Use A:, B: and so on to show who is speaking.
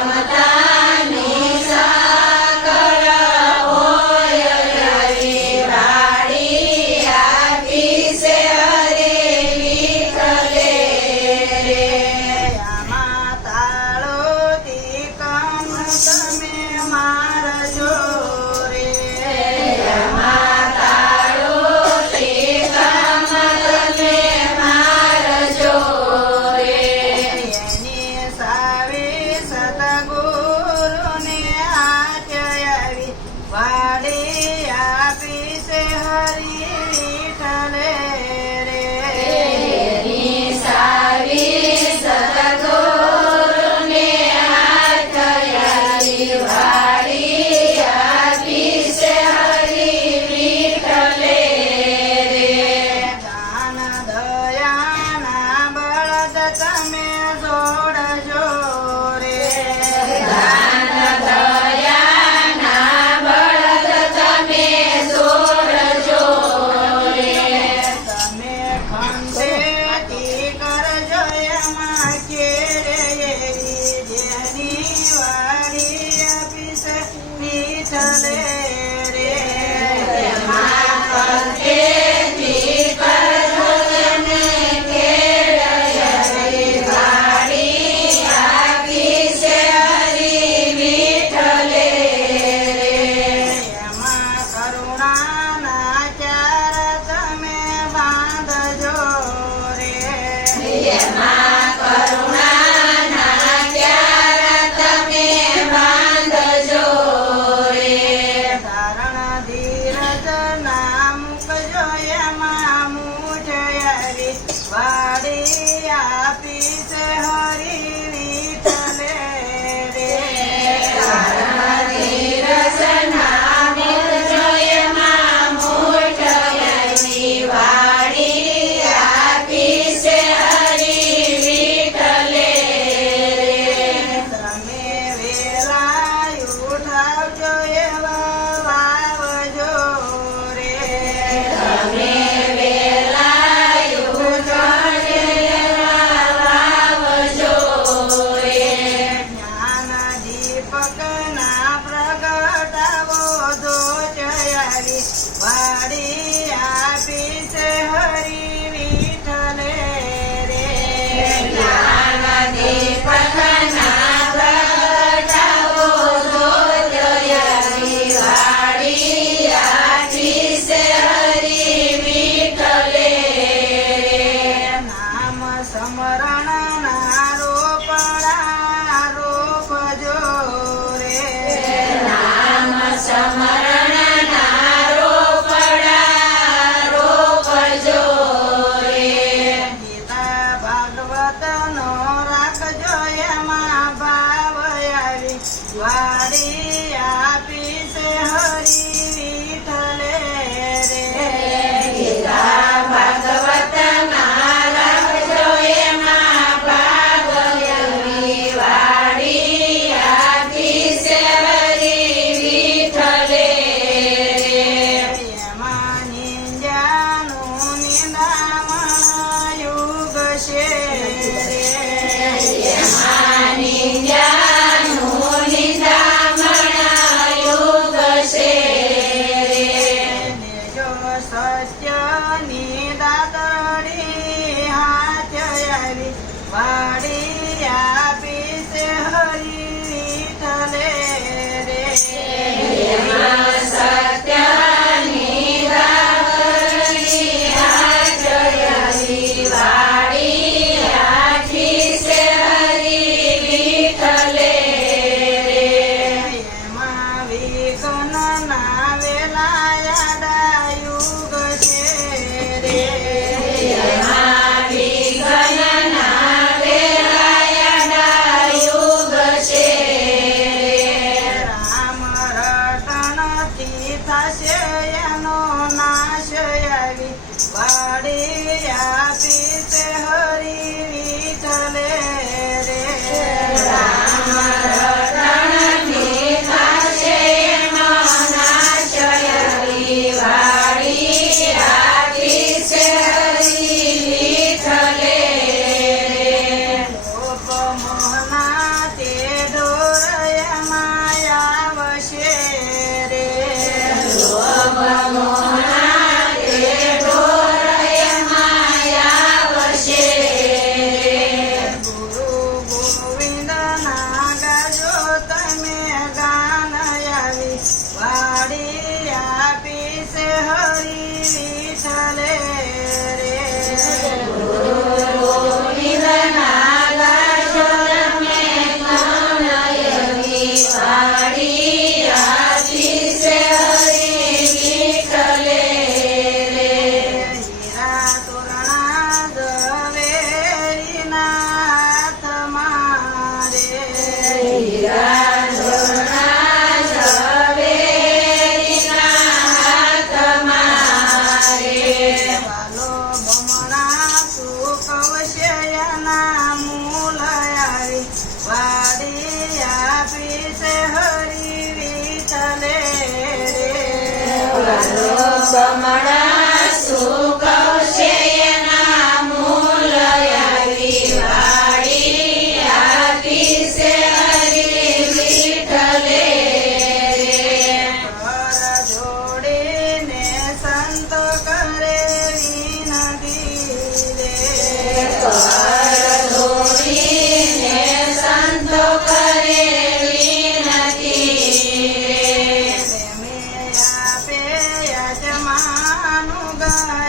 A: I'm Ramadan.
B: Maria. ફૂલની દાતરડી હાથ Amen.
A: રે કર
B: গান